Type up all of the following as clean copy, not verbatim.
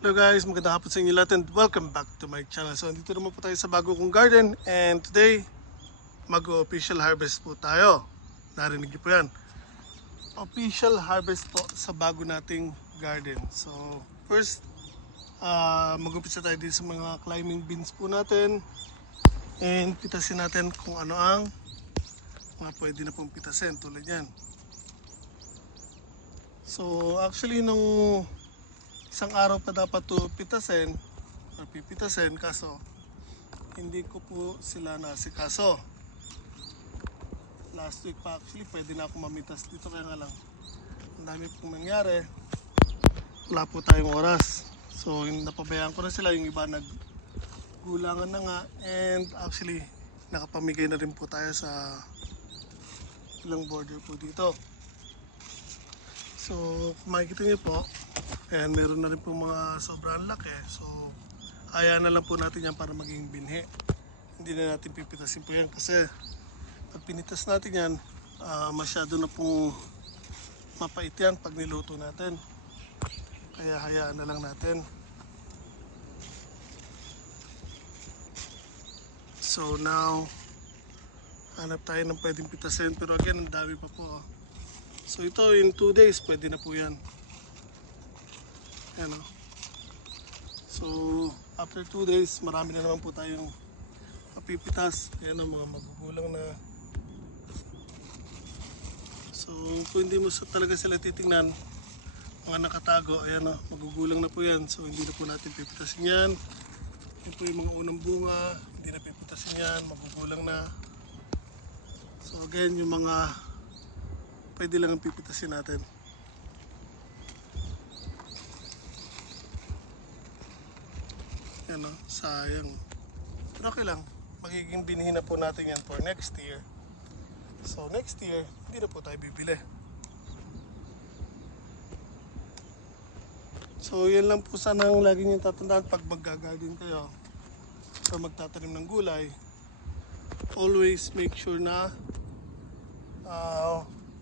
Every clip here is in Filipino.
Hello guys, magandang hapon sa inyo lahat and welcome back to my channel. So dito naman po tayo sa bago kong garden and today mag-official harvest po tayo. Narinig niyo po yan. Official harvest po sa bago nating garden. So first, mag-umpisa tayo dito sa mga climbing beans po natin and pitasin natin kung ano ang mga pwede na pong pitasin tulad yan. So actually nung isang araw pa dapat to pitasin or pipitasin, kaso hindi ko po sila nasikaso. Last week pa actually pwede na ako mamitas dito, kaya nga lang ang dami pong nangyari, wala po tayong oras. So napabayaan ko na sila, yung iba naggulangan na nga, and actually nakapamigay na rin po tayo sa ilang border po dito. So kung makikita niyo po, ayan, meron na rin po mga sobrang laki. So hayaan na lang po natin yan para maging binhi. Hindi na natin pipitasin po yan kasi pag pinitas natin yan, masyado na pong mapait yan pag niluto natin. Kaya hayaan na lang natin. So now, hanap tayo ng pwedeng pitasin, pero again, ang dami pa po. So ito, in 2 days, pwede na po yan. Ayan, so after 2 days, marami na naman po tayong mapipitas. Ayan, mga magugulang na. So kung hindi mo talaga sila titingnan, mga nakatago, ayan, magugulang na po yan. So hindi na po natin pipitasin yan. Yan po yung mga unang bunga, hindi na pipitasin yan, magugulang na. So again, yung mga pwede lang ang pipitasin natin. Yan, sayang. Pero okay lang, magiging binhi na po natin yan for next year. So next year, hindi na po tayo bibili. So yan lang po sana ang lagi niyong tatandaan pag mag-garden kayo or magtatanim ng gulay. Always make sure na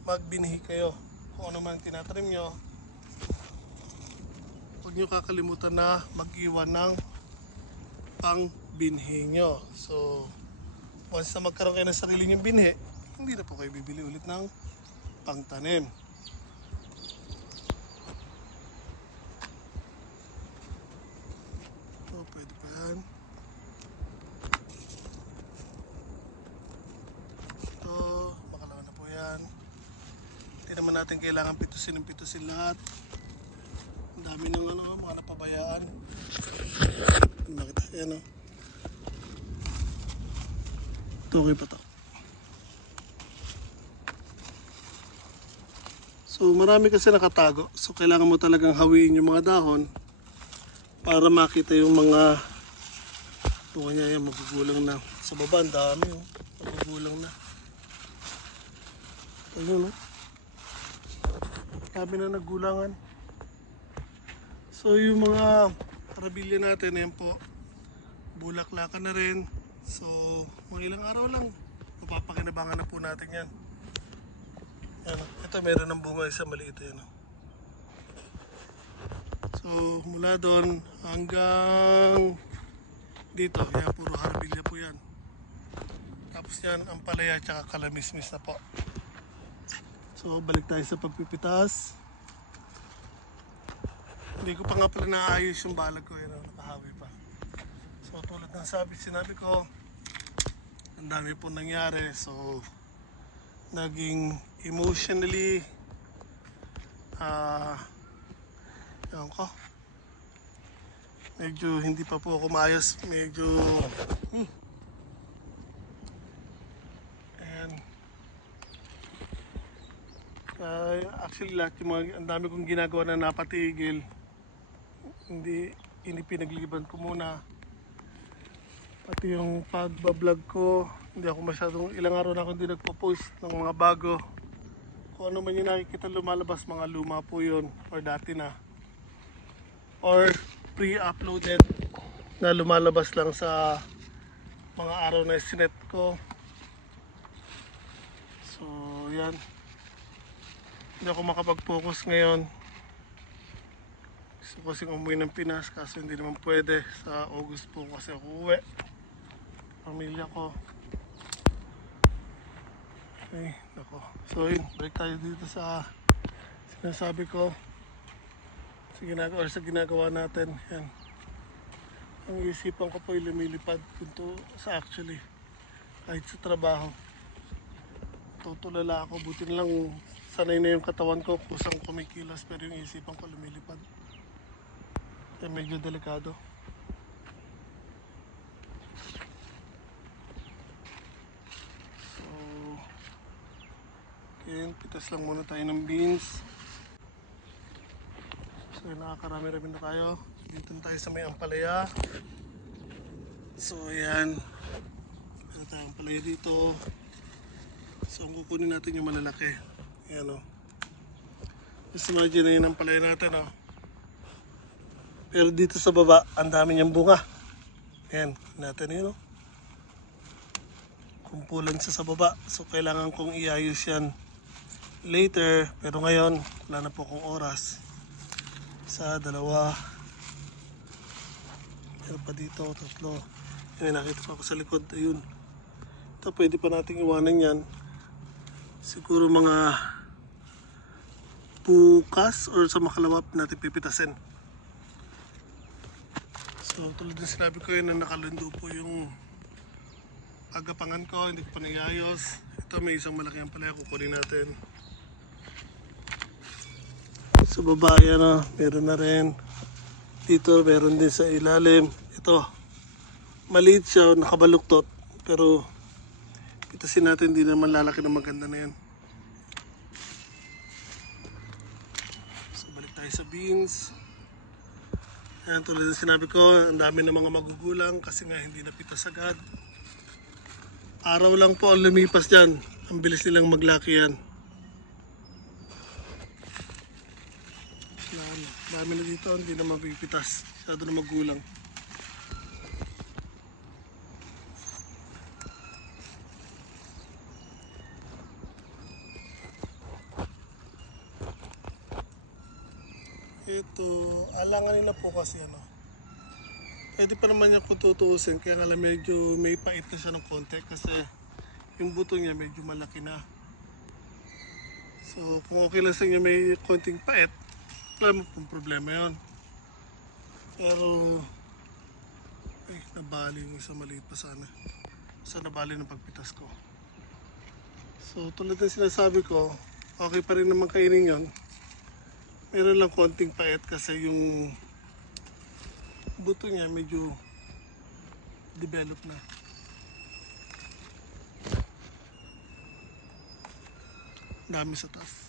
magbinhi kayo. Kung ano man tinatanim nyo, huwag nyo kakalimutan na mag-iwan ng pang binhi nyo. So once na magkaroon kayo ng sarili nyong binhi, hindi na po kayo bibili ulit ng pangtanim. So pwede pa yan. Ito, makalawa na po yan. Hindi naman natin kailangan pitusin lahat. Ang dami ng mga napabayaan. Nakita, yan o. Ito, okay pa to. So marami kasi nakatago. So kailangan mo talagang hawiin yung mga dahon para makita yung mga bunga niya. Yan, magugulang na. Sa baba, ang dami o. Magugulang na. Ayun o. Dami na naggulangan. So yung mga karabilya natin, ayan po, bulaklakan na rin. So mga ilang araw lang, mapapakinabangan na po natin yan. Yan, ito meron ng bunga, isa maliit yan. So mula doon hanggang dito, yan, puro karabilya po yan. Tapos yan, ang palaya at kalamismis na po. So balik tayo sa pagpipitas. Hindi ko pa nga pala naayos yung balag ko, yun, nakahawi pa. So tulad ng sinabi ko, ang dami po nangyari. So naging emotionally ewan ko, medyo hindi pa po ako maayos. Medyo and actually lahat yung mga, ang dami kong ginagawa na napatigil. Hindi pinagliban ko muna. Pati yung pagbablog ko, hindi ako masyadong, ilang araw na ako hindi nagpo-post ng mga bago. Kung ano man yung nakikita lumalabas, mga luma po yun or dati na, or pre-uploaded na lumalabas lang sa mga araw na sinet ko. So yan, hindi ako makapag-focus ngayon Gusto ko kasing umuwi ng Pinas kaso hindi naman pwede. Sa August po kasi ako uwi. Pamilya ko. Okay, nako. So yun, balik tayo dito sa sinasabi ko. Sa ginagawa natin. Yan. Ang isipan ko po ay lumilipad punto sa actually. Kahit sa trabaho. Tutulala ako. Buti na lang sanay na yung katawan ko. Kusang kumikilos pero yung isipan ko lumilipad. Kaya medyo delikado. So, okay, pitas lang muna tayo ng beans. So, nakakarami-rami na tayo. Dito na tayo sa may ampalaya. So, ayan. Meron tayong ampalaya dito. So, ang kukunin natin yung malalaki. Ayan o. Just imagine na yun ang ampalaya natin o. Pero dito sa baba, ang dami niyang bunga. Ayan, natin yun o. Kumpulan siya sa baba. So, kailangan kong iayos yan later. Pero ngayon, wala na po akong oras. Isa, dalawa. Meron pa dito, tatlo. Yan, nakita pa ako sa likod. Ayun. Ito, pwede pa nating iwanan yan. Siguro mga bukas or sa makalawap natin pipitasin. So, tulad din sinabi ko yun na nakalundo po yung agapangan ko. Hindi ko pa naiayos. Ito, may isang malaki ang palaya. Kukunin natin. Sa baba, yan o. Meron na rin. Dito, meron din sa ilalim. Ito, maliit siya, nakabaluktot. Pero, pitasin natin, hindi naman lalaki na maganda na yan. So, balik tayo sa beans. Ayan, tulad ng sinabi ko, ang dami ng mga magugulang kasi nga hindi napitas agad. Araw lang po ang lumipas dyan. Ang bilis nilang maglaki yan. Dami na dito, hindi na mapipitas. Masyado na magulang. Ito, alanganin na po kasi ano. Pwede pa naman niya kung tutuusin, kaya nga medyo may pait na siya ng konti kasi yung buto niya medyo malaki na. So kung okay lang sa inyo may konting pait, wala mo pong problema yun. Pero, ay, nabali yung isa, maliit pa sana. So nabali ng pagpitas ko. So tulad ng sinasabi ko, okay pa rin naman kainin yun. Meron lang konting pait kasi yung buto niya medyo develop na. Dami sa taas.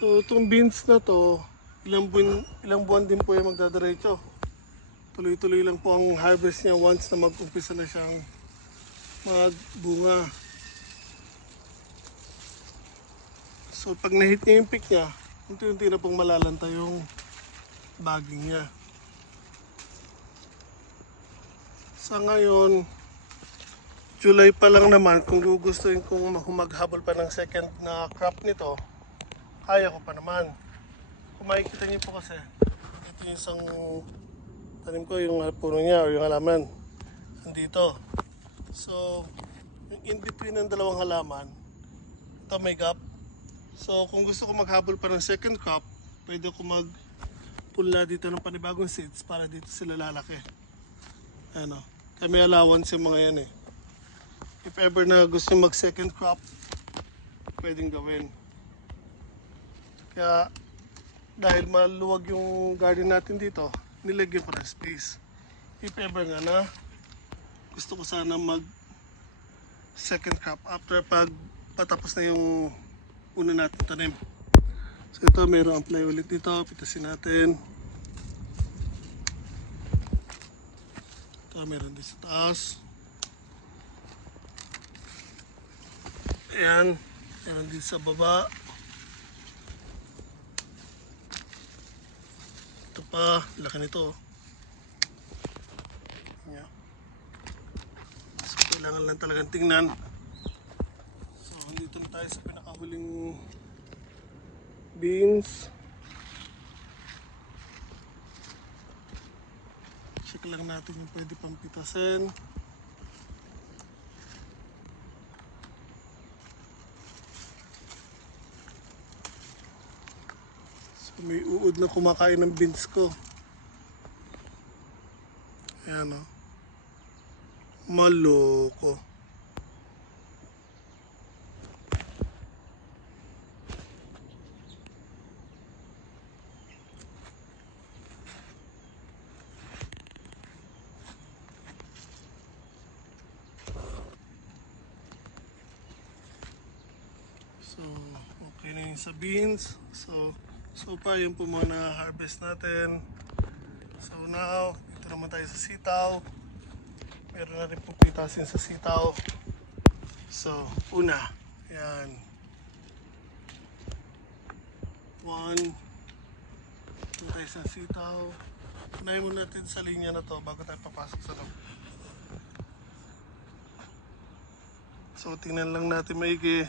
So itong beans na to, ilang buwan din po yung magdadiretso. Tuloy-tuloy lang po ang harvest niya once na mag-umpisa na siyang magbunga. So pag na-hit niya yung peak niya, unti-unti na pong malalanta yung baging niya. Sa ngayon, July pa lang naman, kung gugustuhin kong maghabol pa ng second na crop nito, kaya ko pa naman. Kung makikita niyo po kasi, ito yung isang tanim ko, yung puno niya o yung halaman. Nandito. So, yung in between ng dalawang halaman, ito may gap. So kung gusto ko maghabol pa ng second crop, pwede ko magpula dito ng panibagong seeds para dito sila lalaki. Ano, kami allowance yung mga yan eh. If ever na gusto nyo mag second crop, pwedeng gawin. Kaya dahil maluwag yung garden natin dito, nilagyan ko ng space. If ever nga na gusto ko sana mag second crop after pag patapos na yung una natin tanim. So ito, mayroong apply ulit dito. Pitasin natin. Ito, meron din sa taas. Ayan. Meron din sa baba. Ito pa. Laki nito. Ayan. So kailangan lang talagang tingnan. So dito na tayo sa pinaka huling beans. Check lang natin yung pwede pang pitasin. So may uod na kumakain ng beans ko. Ayan o. Maloko. So, okay na yun sa beans. So far yun po muna harvest natin. So now, ito naman tayo sa sitaw. Meron na rin po pitasin sa sitaw. So, una, yan. 1, 2 tayo sa sitaw. Unahin muna natin sa linya na to bago tayo papasok sa loob. So, tingnan lang natin maigi.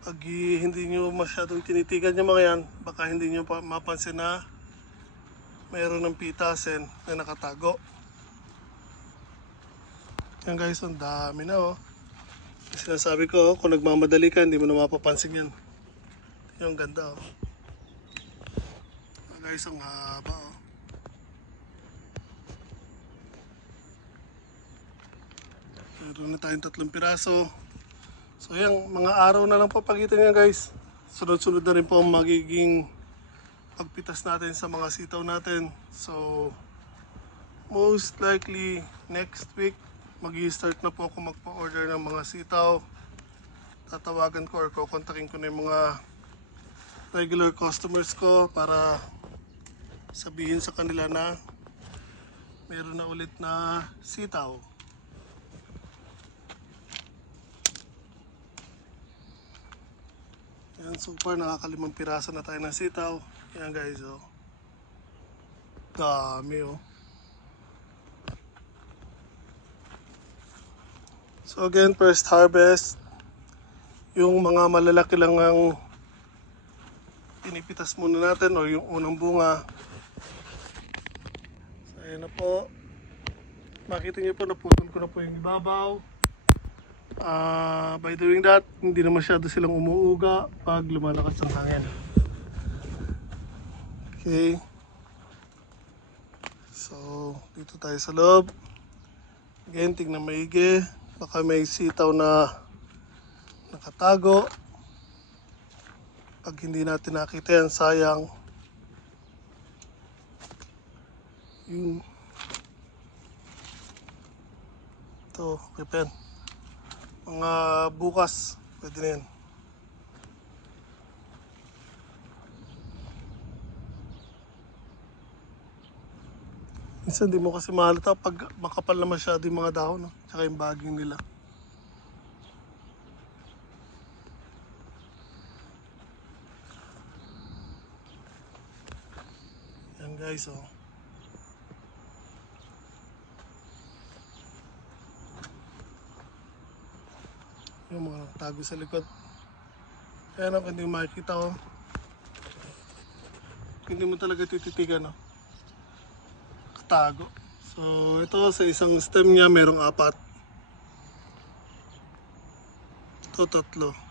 Pag hindi nyo masyadong tinitigan yung mga yan, baka hindi nyo mapansin na mayroon ng pitasin na nakatago. Yan guys, ang dami na oh. Sinasabi ko, kung nagmamadali ka, hindi mo na mapapansin yan. Yung ganda oh. Guys, ang haba oh. Meron na tayong 3 piraso. So yan, mga araw na lang po pagitan yan guys. Sunod-sunod na rin po ang magiging pagpitas natin sa mga sitaw natin. So most likely next week mag-i-start na po ako magpa-order ng mga sitaw. Tatawagan ko or kukontakin ko na yung mga regular customers ko para sabihin sa kanila na meron na ulit na sitaw. Yan, so far nakaka5 piraso na tayo ng sitaw. Yan guys oh. Dami oh. So again, first harvest. Yung mga malalaki lang ang pinipitas muna natin o yung unang bunga. So ayan na po. Makita niyo po, naputol ko na po yung ibabaw. By doing that, hindi na masyado silang umuuga pag lumalakas ang hangin. Okay. So, dito tayo sa loob. Again, tingnan maigi. Baka may sitaw na nakatago. Pag hindi natin nakita yan, sayang. Yun. Ito, okay pen. Mga bukas, pwede na yan. Minsan di mo kasi mahalata pag makapal na masyado yung mga dahon, no? Tsaka yung baging nila. Yan guys, oh. Yung mga tago sa likod. Kaya naman hindi mo makikita oh. Hindi mo talaga tititigan oh. Katago. So ito sa isang stem niya merong 4. Ito 3.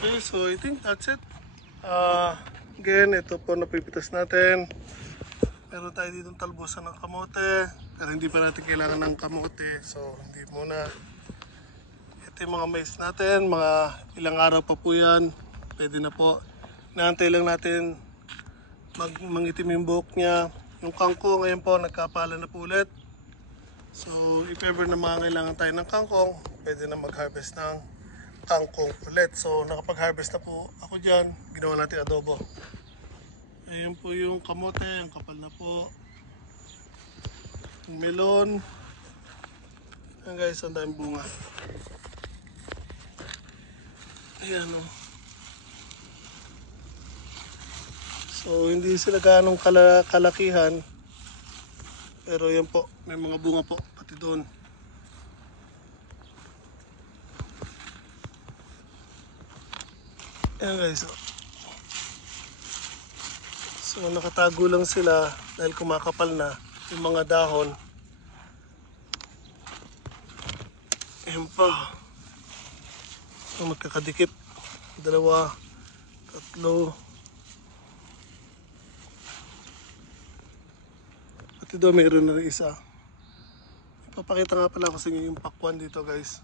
Okay, so I think that's it. Again, ito po napipitas natin. Meron tayo dito talbusan ng kamote. Pero hindi pa natin kailangan ng kamote. So, hindi muna. Ito yung mga mais natin. Mga ilang araw pa po yan. Pwede na po. Inaantay lang natin mangitim yung buhok niya. Yung kangkong ngayon po, nagkapala na po ulit. So, if ever na kailangan tayo ng kangkong, pwede na mag-harvest ng kangkong ulit. So nakapag-harvest na po ako dyan. Ginawa natin adobo. Ayun po yung kamote. Ang kapal na po. Yung melon. Ayan guys, ang daming bunga. Ayan o. So hindi sila ganong kalakihan. Pero yan po, may mga bunga po pati doon. Ayan guys. So nakatago lang sila dahil kumakapal na yung mga dahon. Ayan pa. So magkakadikit. 2, 3. Pati doon mayroon na rin isa. Ipapakita nga pala ko sa inyo yung pakwan dito guys.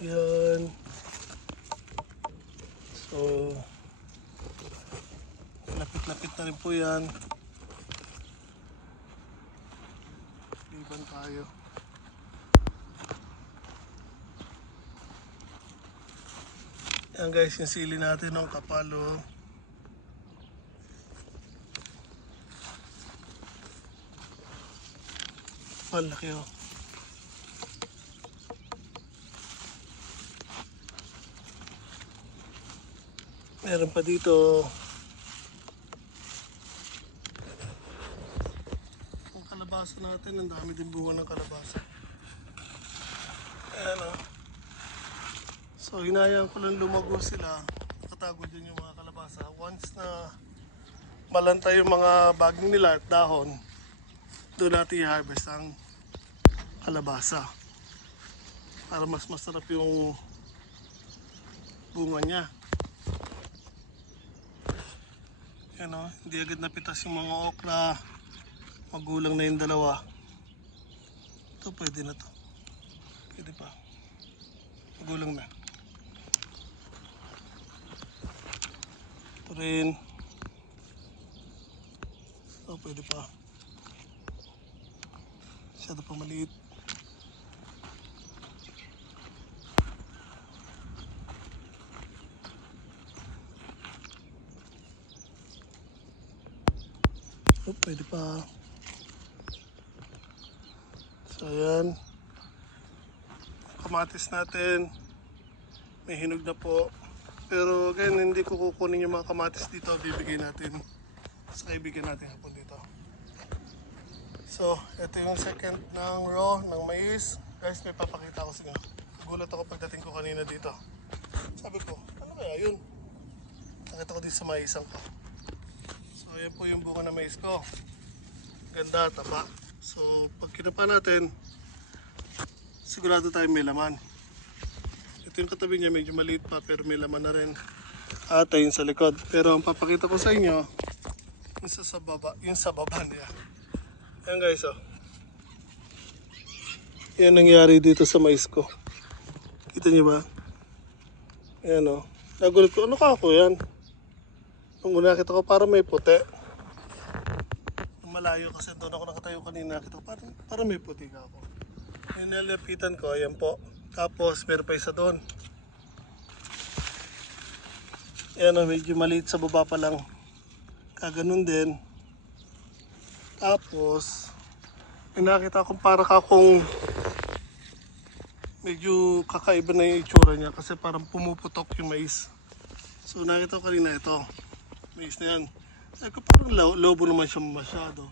Yan. So, lapit-lapit na rin po yan. Liban tayo. Yan guys, yung sili natin ng kapalo. Malaki oh. Meron pa dito. Ang kalabasa natin, ang dami din bunga ng kalabasa. Ayan o. So hinayaan ko lang lumago sila. Nakatago din yung mga kalabasa. Once na malantay yung mga baging nila at dahon, doon natin i-harvest ang kalabasa. Para mas masarap yung bunga niya. Yan o, hindi agad napitas yung mga okra. Magulang na yung dalawa. Ito pwede na to. Pwede pa. Magulang na. Ito rin. Ito pwede pa. Masyado pa maliit. Oh, pwede pa. So ayan. Kamatis natin. May hinog na po. Pero again, hindi ko kukunin yung mga kamatis dito. Bibigay natin sa kaibigan natin hapon dito. So, ito yung second ng row ng mais. Guys, may papakita ko sa inyo. Gulat ako pagdating ko kanina dito. Sabi ko, ano kaya yun? Nakita ko dito sa maisang ko. So, yan po yung bunga ng mais ko. Ganda, taba. So, pag kinapa natin, sigurado tayo may laman. Ito yung katabi niya, medyo maliit pa, pero may laman na rin. At ayun sa likod. Pero ang papakita ko sa inyo, yung sa baba niya. Ayan guys, oh. Yan nangyari dito sa mais ko. Kita niyo ba? Ayan, oh. Nagulat ko, ano ka ako yan? Nung una nakita ko parang may puti. Malayo kasi doon ako nakatayo kanina. Nakita ko parang may puti ka ako. Yung nalapitan ko, ayan po. Tapos meron pa isa doon. Ayan, oh, medyo maliit sa baba pa lang. Kaganon din. Tapos, nakita kong para kakong medyo kakaiba na yung itsura niya kasi parang pumuputok yung mais. So nakita ko kanina ito, mais na yan. Sabi ko parang lobo naman siya masyado.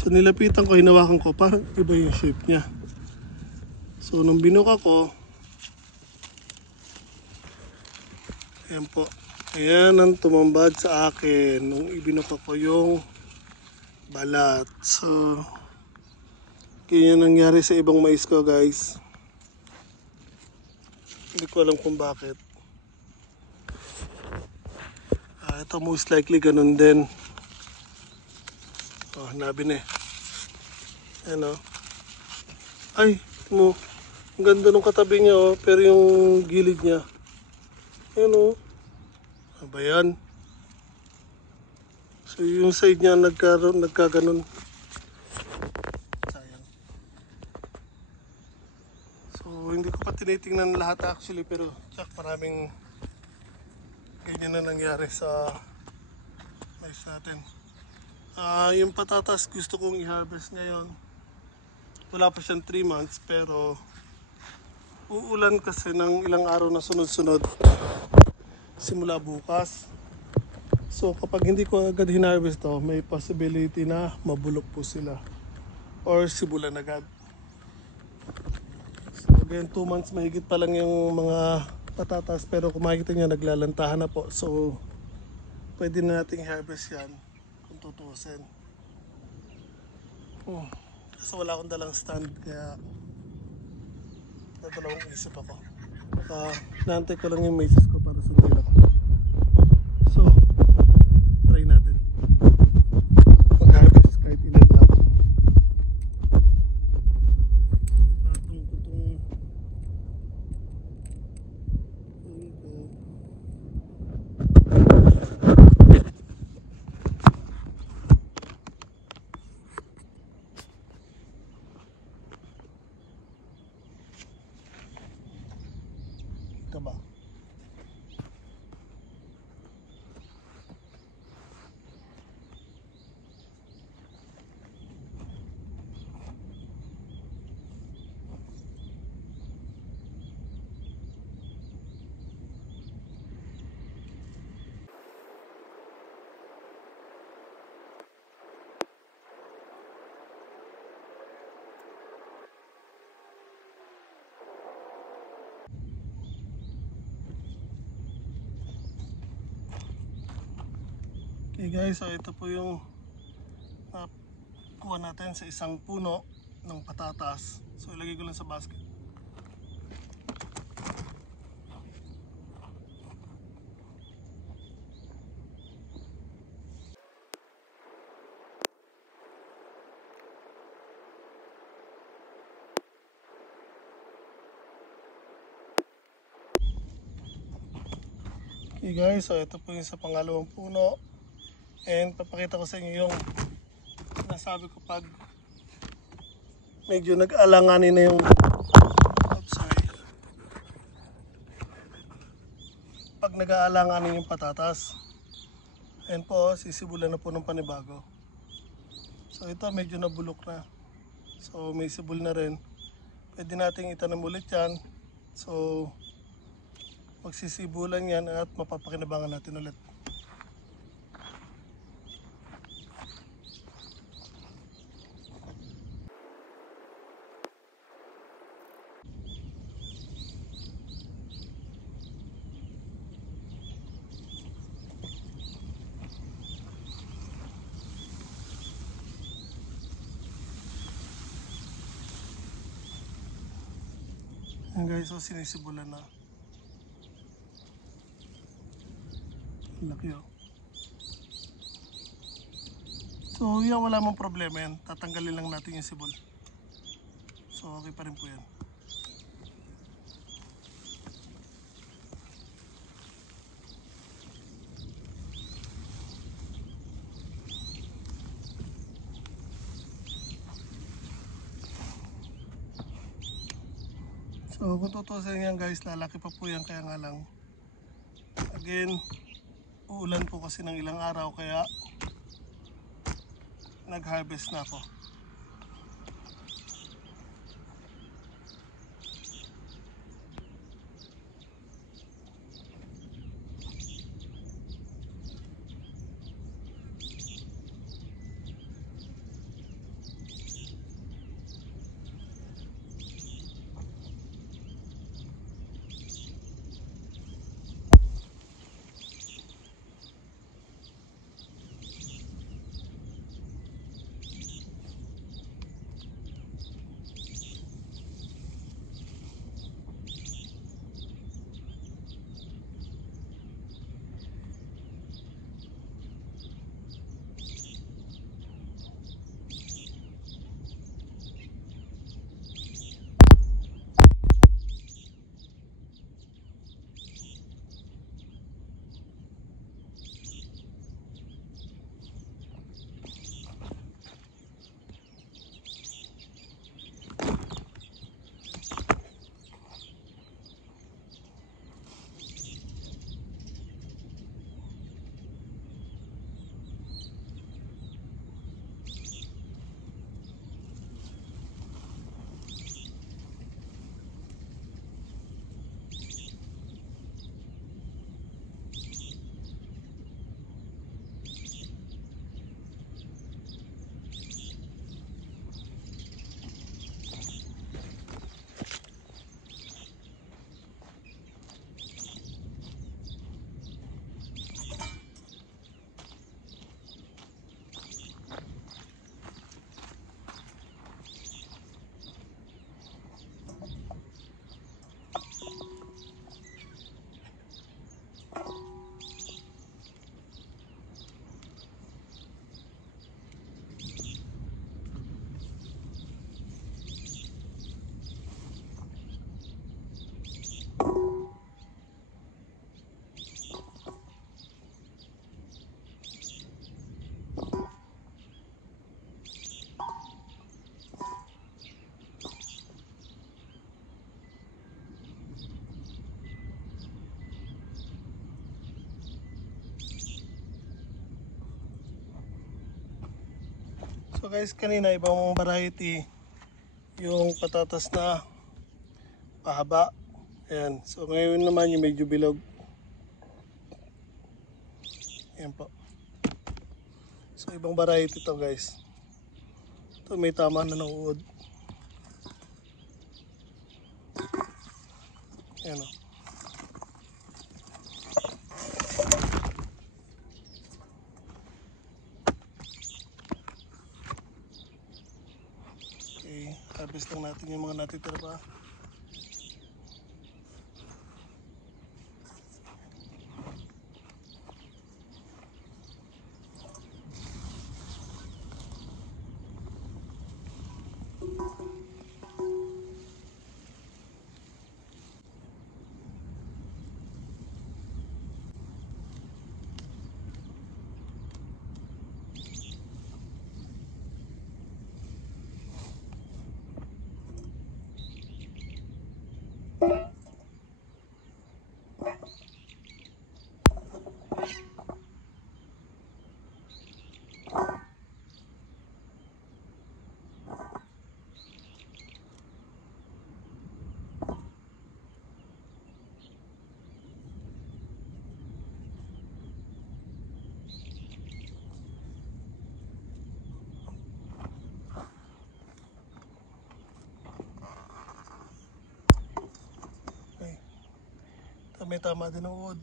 So nilapitan ko, hinawakan ko, parang iba yung shape niya. So nung binuka ko, ayan po. Ayan ang tumambad sa akin nung ibinuka ko yung balat. So, ganyan nangyari sa ibang mais ko guys. Hindi ko alam kung bakit. Ito most likely ganun din. Oh, nabi na eh. Ayan oh. Ay, mo. Ang ganda nung katabi niya oh. Pero yung gilid niya. Ayan oh. Ano ba yan? So yung side niya nagkaganon. Sayang. So hindi ko pa tinitingnan lahat actually, pero tsak maraming ganyan na nangyari sa mais natin. Yung patatas gusto kong i-harvest ngayon. Wala pa siyang 3 months pero uulan kasi ng ilang araw na sunod-sunod simula bukas. So kapag hindi ko agad hinarvest to, may possibility na mabulok po sila or sibulan agad. So again, 2 months mahigit pa lang yung mga patatas, pero kung makikita nyo naglalantahan na po. So pwede na nating harvest yan kung tutuusin. Kasi wala akong dalang stand, kaya dadalawang isip ako. Naantay ko lang yung misis ko para sundin ako. So, try natin. Mag-harvest kahit ilan lang. Patong ko itong ito ba? Okay guys, so ito po yung nakuha natin sa isang puno ng patatas. So ilagay ko lang sa basket. Okay guys, so ito po yung sa pangalawang puno. And papakita ko sa inyo yung nasabi ko pag medyo nag-alanganin na yung pag nag-aalanganin yung patatas. Ayan po, sisibulan na po ng panibago. So ito medyo nabulok na. So may sibol na rin. Pwede nating itanam ulit yan. So magsisibulan yan at mapapakinabangan natin ulit. Ayan guys, so sinisibulan na. Laki oh. So yan, wala mong problema yan. Tatanggalin lang natin yung sibol. So okay pa rin po yan. So kung tutusin yan guys, lalaki pa po yan, kaya nga lang again, uulan po kasi ng ilang araw, kaya nag-harvest na ako. So guys, kanina ibang variety yung patatas na pahaba. Ayan. So ngayon naman yung medyo bilog. Ayan po. So ibang variety to guys. Ito may tama na ng uod. Ayan o. Okay, harvest lang natin yung mga natitira pa. Okay. Ito may tama din ng uod.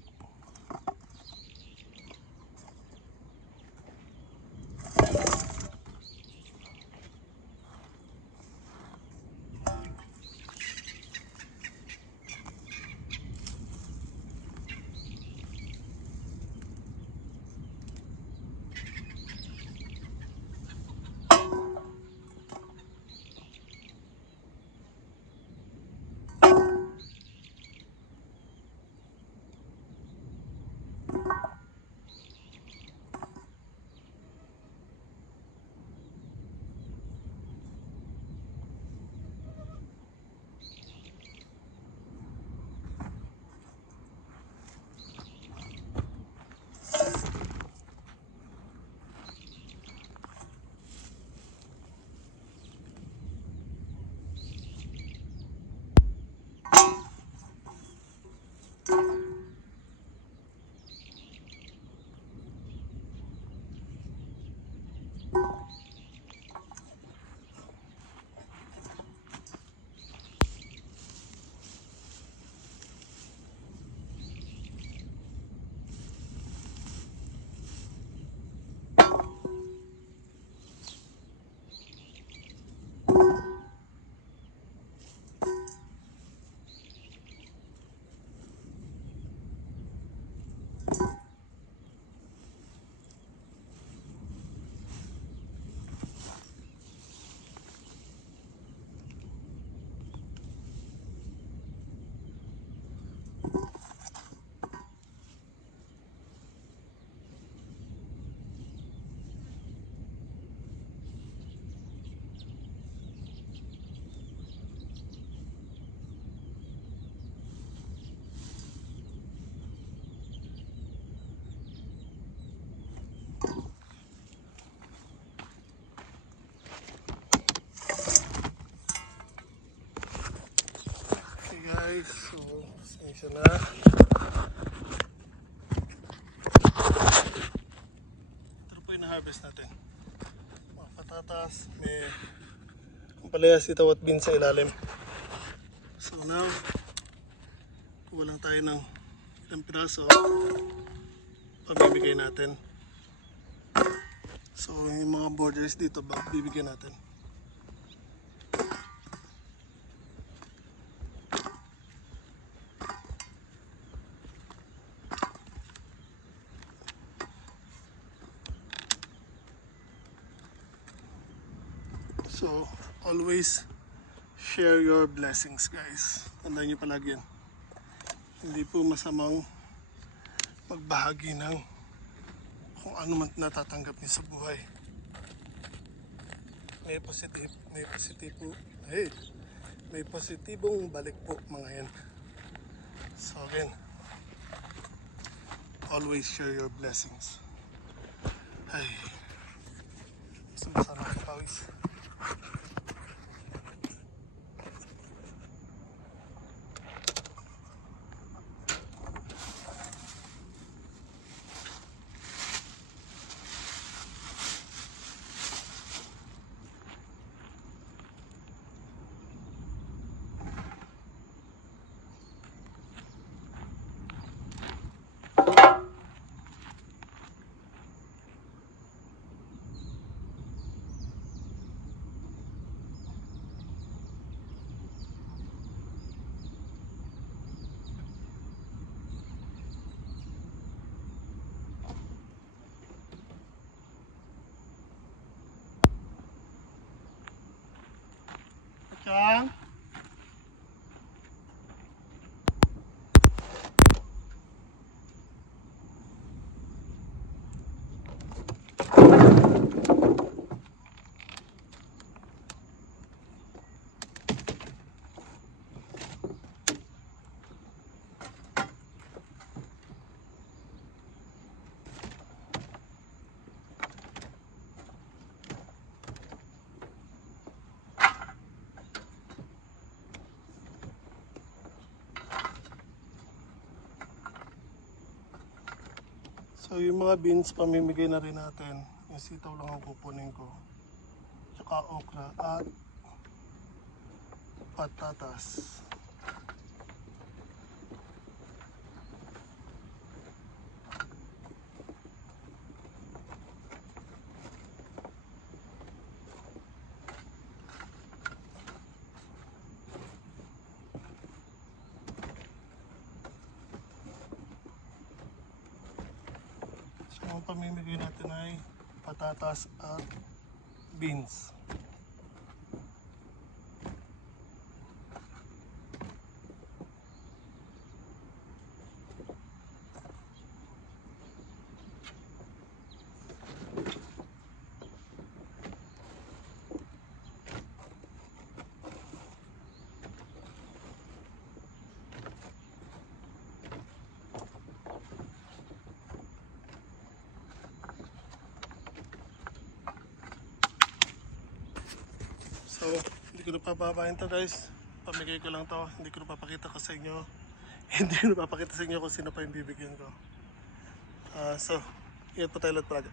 Guys, so pasensya na. Ito po yung na-harvest natin. Mga patatas, may palayas, sitaw at beans sa ilalim. So now, kuha lang tayo ng ilang piraso. Pabibigay natin. So yung mga borders dito, bibigyan natin. So, always share your blessings, guys. Tandaan nyo palagi yan. Hindi po masamang magbahagi ng kung ano man natatanggap niyo sa buhay. May positibong balik po mga yan. So again, always share your blessings. Ay. Basa na ako pawis. Chang. So yung mga beans, pamimigay na rin natin. Yung sitaw lang ang kukunin ko. Tsaka okra at patatas. So ang pamimigay natin ay patatas at beans. So, hindi ko na pababahin to guys. Pamigay ko lang to. Hindi ko na papakita ko sa inyo. Hindi ko na papakita sa inyo kung sino pa yung bibigyan ko. So, ingat po tayo lahat palagi.